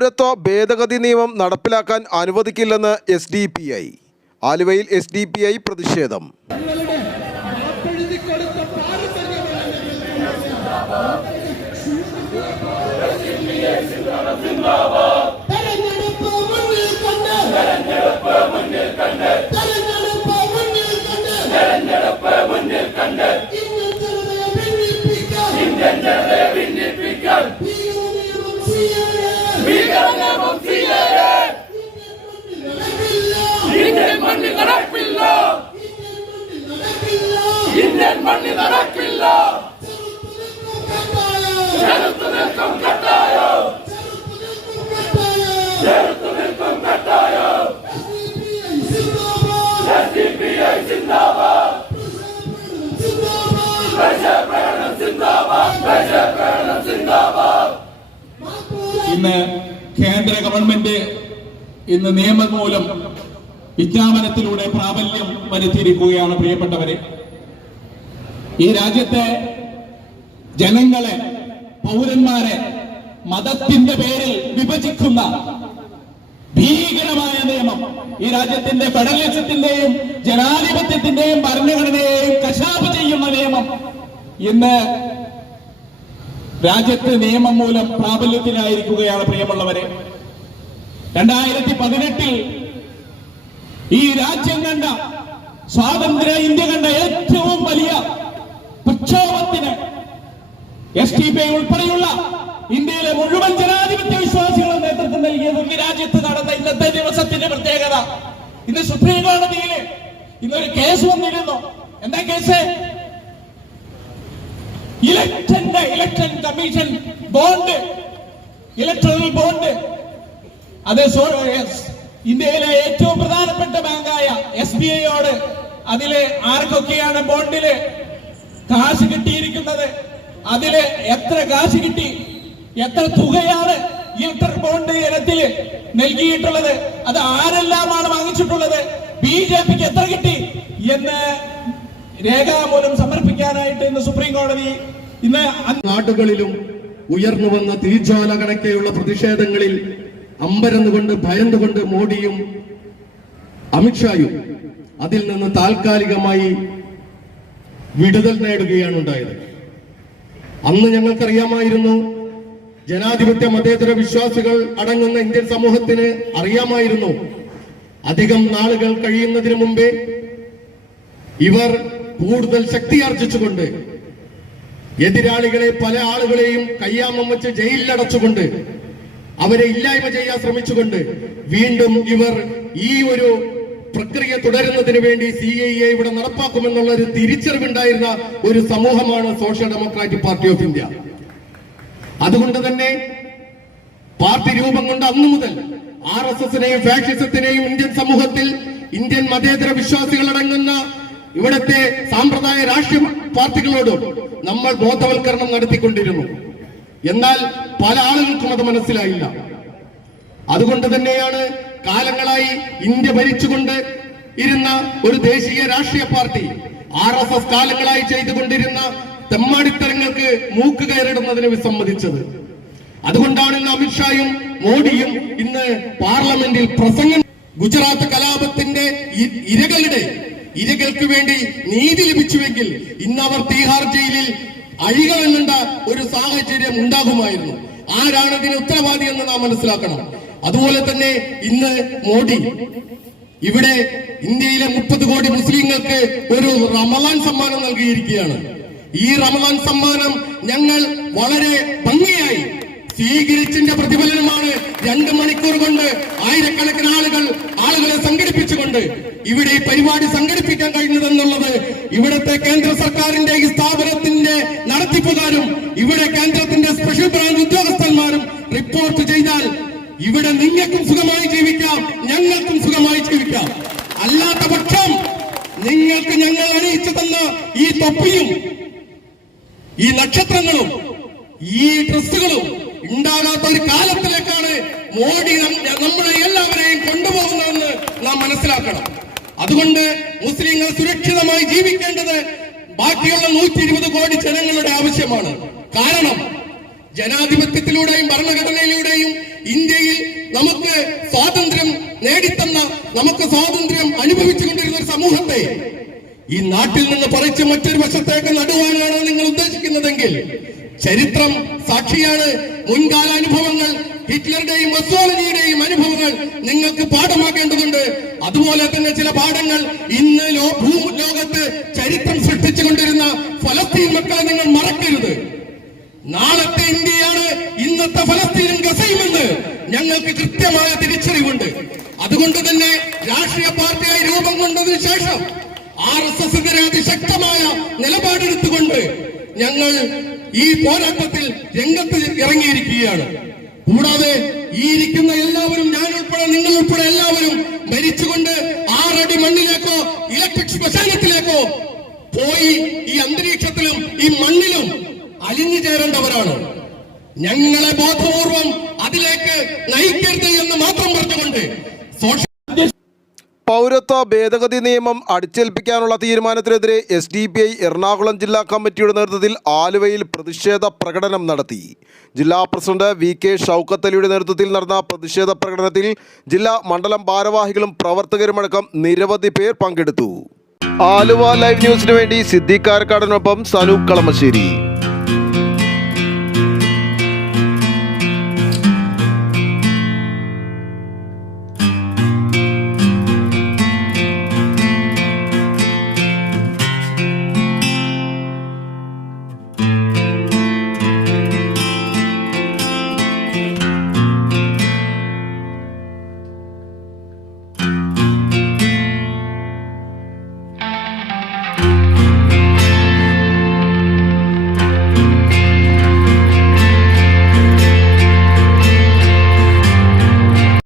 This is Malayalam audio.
പൗരത്വ ഭേദഗതി നിയമം നടപ്പിലാക്കാൻ അനുവദിക്കില്ലെന്ന് SDPI. ആലുവയിൽ SDPI പ്രതിഷേധം. ഇന്ന് കേന്ദ്ര ഗവൺമെന്റ് നിയമം മൂലം വിജ്ഞാപനത്തിലൂടെ പ്രാബല്യം വരുത്തിയിരിക്കുകയാണ്. പ്രിയപ്പെട്ടവരെ, ഈ രാജ്യത്തെ ജനങ്ങളെ, പൗരന്മാരെ മതത്തിന്റെ പേരിൽ വിഭജിക്കുന്ന ഭീകരമായ നിയമം, ഈ രാജ്യത്തിന്റെ ഫെഡറലിസത്തിന്റെയും ജനാധിപത്യത്തിന്റെയും ഭരണഘടനയെയും കശാപ്പ് ചെയ്യുന്ന നിയമം ഇന്ന് രാജ്യത്ത് നിയമം മൂലം പ്രാബല്യത്തിലായിരിക്കുകയാണ്. പ്രിയമുള്ളവരെ, 2018 ഈ രാജ്യം കണ്ട, സ്വാതന്ത്ര്യ ഇന്ത്യ കണ്ട ഏറ്റവും വലിയ പ്രക്ഷോഭത്തിന് SDPI ഉൾപ്പെടെയുള്ള ഇന്ത്യയിലെ മുഴുവൻ ജനാധിപത്യ വിശ്വാസികളും നേതൃത്വം നൽകിയത് ഈ രാജ്യത്ത് നടന്ന ഇന്നത്തെ ദിവസത്തിന്റെ പ്രത്യേകത, ഇന്ന് സുപ്രീം കോടതിയിൽ ഇന്നൊരു കേസ് വന്നിരുന്നു. എന്താ case? Election commission bond, electoral bond. അത് ഇന്ത്യയിലെ ഏറ്റവും പ്രധാനപ്പെട്ട ബാങ്കായ SBIയോട് അതില് ആർക്കൊക്കെയാണ് ബോണ്ടില് കാശ് കിട്ടിയിരിക്കുന്നത്, അതില് എത്ര കാശ് കിട്ടി, എത്ര തുകയാണ് ഇലക്ട്രൽ ബോണ്ട് ഇനത്തില് നൽകിയിട്ടുള്ളത്, അത് ആരെല്ലാമാണ് വാങ്ങിച്ചിട്ടുള്ളത്, BJPക്ക് എത്ര കിട്ടി എന്ന് രേഖാമൂലം സമർപ്പിക്കാനായിട്ട് ഇന്ന് സുപ്രീം കോടതി നാടുകളിലും ഉയർന്നു വന്ന തീജ്വാല കണക്കെയുള്ള പ്രതിഷേധങ്ങളിൽ അമ്പരന്നുകൊണ്ട് ഭയന്നുകൊണ്ട് മോഡിയും അമിത്ഷായും അതിൽ നിന്ന് താൽക്കാലികമായി വിടുതൽ നേടുകയാണ് ഉണ്ടായത്. അന്ന് ഞങ്ങൾക്കറിയാമായിരുന്നു, ജനാധിപത്യ മതേതര വിശ്വാസികൾ അടങ്ങുന്ന ഇന്ത്യൻ സമൂഹത്തിന് അറിയാമായിരുന്നു, അധികം നാളുകൾ കഴിയുന്നതിന് മുമ്പേ ഇവർ കൂടുതൽ ശക്തിയാർജിച്ചുകൊണ്ട് എതിരാളികളെ, പല ആളുകളെയും കയ്യാമം വെച്ച് ജയിലിലടച്ചുകൊണ്ട് അവരെ ഇല്ലായ്മ ചെയ്യാൻ ശ്രമിച്ചുകൊണ്ട് വീണ്ടും ഇവർ ഈ ഒരു പ്രക്രിയ തുടരുന്നതിന് വേണ്ടി CAA ഇവിടെ നടപ്പാക്കുമെന്നുള്ള ഒരു തിരിച്ചറിവുണ്ടായിരുന്ന ഒരു സമൂഹമാണ് social democratic party of India. അതുകൊണ്ട് തന്നെ പാർട്ടി രൂപം കൊണ്ട് അന്നു മുതൽ RSSനെയും ഫാഷിസത്തിനെയും ഇന്ത്യൻ സമൂഹത്തിൽ, ഇന്ത്യൻ മതേതര വിശ്വാസികൾ അടങ്ങുന്ന ഇവിടത്തെ സാമ്പ്രദായ രാഷ്ട്രീയ പാർട്ടികളോടും നമ്മൾ ബോധവൽക്കരണം നടത്തിക്കൊണ്ടിരുന്നു. എന്നാൽ പല ആളുകൾക്കും അത് മനസ്സിലായില്ല. അതുകൊണ്ട് തന്നെയാണ് കാലങ്ങളായി ഇന്ത്യ ഭരിച്ചുകൊണ്ട് ഇരുന്ന ഒരു ദേശീയ രാഷ്ട്രീയ പാർട്ടി RSS കാലങ്ങളായി ചെയ്തുകൊണ്ടിരുന്ന തെമ്മാടിത്തരങ്ങൾക്ക് മൂക്ക് കയറിടുന്നതിന് വിസമ്മതിച്ചത്. അതുകൊണ്ടാണ് ഇന്ന് അമിത്ഷായും മോഡിയും ഇന്ന് പാർലമെന്റിൽ പ്രസംഗം. ഗുജറാത്ത് കലാപത്തിന്റെ ഇരകൾക്ക് വേണ്ടി നീതി ലഭിച്ചുവെങ്കിൽ ഇന്ന് അവർ തീഹാർ ജയിലിൽ അഴികളെണ്ണേണ്ട ഒരു സാഹചര്യം ഉണ്ടാകുമായിരുന്നു. ആരാണ് ഇതിന് ഉത്തരവാദി എന്ന് നാം മനസ്സിലാക്കണം. അതുപോലെ തന്നെ ഇന്ന് മോഡി ഇവിടെ ഇന്ത്യയിലെ 30 കോടി മുസ്ലിങ്ങൾക്ക് ഒരു റമദാൻ സമ്മാനം നൽകിയിരിക്കുകയാണ്. ഈ റമദാൻ സമ്മാനം ഞങ്ങൾ വളരെ ഭംഗിയായി സ്വീകരിച്ചതിന്റെ പ്രതിഫലനമാണ് 2 മണിക്കൂർ കൊണ്ട് ആയിരക്കണക്കിന് ആളുകളെ സംഘടിപ്പിച്ചുകൊണ്ട് ഇവിടെ ഈ പരിപാടി സംഘടിപ്പിക്കാൻ കഴിഞ്ഞതെന്നുള്ളത് ഇവിടുത്തെ കേന്ദ്ര സർക്കാരിന്റെ ഈ സ്ഥാപനത്തിന്റെ നടത്തിപ്പുകാരും ഇവിടെ കേന്ദ്രത്തിന്റെ സ്പെഷ്യൽ ബ്രാഞ്ച് ഉദ്യോഗസ്ഥന്മാരും റിപ്പോർട്ട് ചെയ്താൽ ഇവിടെ നിങ്ങൾക്കും സുഖമായി ജീവിക്കാം, ഞങ്ങൾക്കും സുഖമായി ജീവിക്കാം. അല്ലാത്ത പക്ഷം നിങ്ങൾക്ക് ഞങ്ങൾ അണിയിച്ചു തന്ന ഈ തൊപ്പിയും ഈ നക്ഷത്രങ്ങളും ഈ ഡ്രസ്സുകളും ഉണ്ടാകാത്ത ഒരു കാലത്തിലേക്കാണ് മോഡി നമ്മളെ എല്ലാവരെയും കൊണ്ടുപോകുന്നതെന്ന് നാം മനസ്സിലാക്കണം. അതുകൊണ്ട് മുസ്ലിങ്ങൾ സുരക്ഷിതമായി ജീവിക്കേണ്ടത് ബാക്കിയുള്ള 120 കോടി ജനങ്ങളുടെ ആവശ്യമാണ്. കാരണം ജനാധിപത്യത്തിലൂടെയും ഭരണഘടനയിലൂടെയും ഇന്ത്യയിൽ നമുക്ക് സ്വാതന്ത്ര്യം നേടിത്തന്ന, നമുക്ക് സ്വാതന്ത്ര്യം അനുഭവിച്ചുകൊണ്ടിരുന്ന ഒരു സമൂഹത്തെ ഈ നാട്ടിൽ നിന്ന് പറിച്ച് മറ്റൊരു വശത്തേക്ക് നടുവാനാണ് നിങ്ങൾ ഉദ്ദേശിക്കുന്നതെങ്കിൽ ചരിത്രം സാക്ഷിയാണ്. മുൻകാല അനുഭവങ്ങൾ, ഹിറ്റ്ലറുടെയും മസ്സോളിനിയുടെയും അനുഭവങ്ങൾ നിങ്ങൾക്ക് പാഠമാക്കേണ്ടതുണ്ട്. അതുപോലെ തന്നെ ചില പാഠങ്ങൾ ഇന്ന് ലോകത്ത് ചരിത്രം സൃഷ്ടിച്ചുകൊണ്ടിരുന്ന ഫലസ്തീൻ മക്കളെ നിങ്ങൾ മറക്കരുത്. നാളത്തെ ഇന്ത്യയാണ് ഇന്നത്തെ ഫലസ്തീനും ഗസയുമെന്ന് ഞങ്ങൾക്ക് കൃത്യമായ തിരിച്ചറിവുണ്ട്. അതുകൊണ്ട് തന്നെ രാഷ്ട്രീയ പാർട്ടിയായി രൂപം കൊണ്ടതിനു ശേഷം RSSനെതിരെ അതിശക്തമായ നിലപാടെടുത്തുകൊണ്ട് ഞങ്ങൾ ഈ പോരാട്ടത്തിൽ രംഗത്ത് ഇറങ്ങിയിരിക്കുകയാണ്. കൂടാതെ ഈ ഇരിക്കുന്ന എല്ലാവരും, ഞാൻ ഉൾപ്പെടെ, നിങ്ങൾ ഉൾപ്പെടെ എല്ലാവരും മരിച്ചുകൊണ്ട് 6 അടി മണ്ണിലേക്കോ ഇലക്ട്രിക് ശ്മശാനത്തിലേക്കോ പോയി ഈ അന്തരീക്ഷത്തിലും ഈ മണ്ണിലും അലിഞ്ഞു ചേരേണ്ടവരാണ്. ഞങ്ങളെ ബോധപൂർവം അതിലേക്ക് നയിക്കരുത് എന്ന് മാത്രം പറഞ്ഞുകൊണ്ട് പൗരത്വ ഭേദഗതി നിയമം അടിച്ചേൽപ്പിക്കാനുള്ള തീരുമാനത്തിനെതിരെ SDPI എറണാകുളം ജില്ലാ കമ്മിറ്റിയുടെ നേതൃത്വത്തിൽ ആലുവയിൽ പ്രതിഷേധ പ്രകടനം നടത്തി. ജില്ലാ പ്രസിഡന്റ് VK ഷൗക്കത്ത് അലിയുടെ നേതൃത്വത്തിൽ നടന്ന പ്രതിഷേധ പ്രകടനത്തിൽ ജില്ലാ മണ്ഡലം ഭാരവാഹികളും പ്രവർത്തകരുമടക്കം നിരവധി പേർ പങ്കെടുത്തു. ആലുവ ലൈവ് ന്യൂസിനു വേണ്ടി സിദ്ദീഖ് കാരക്കാടിനൊപ്പം സനൂപ് കളമശ്ശേരി.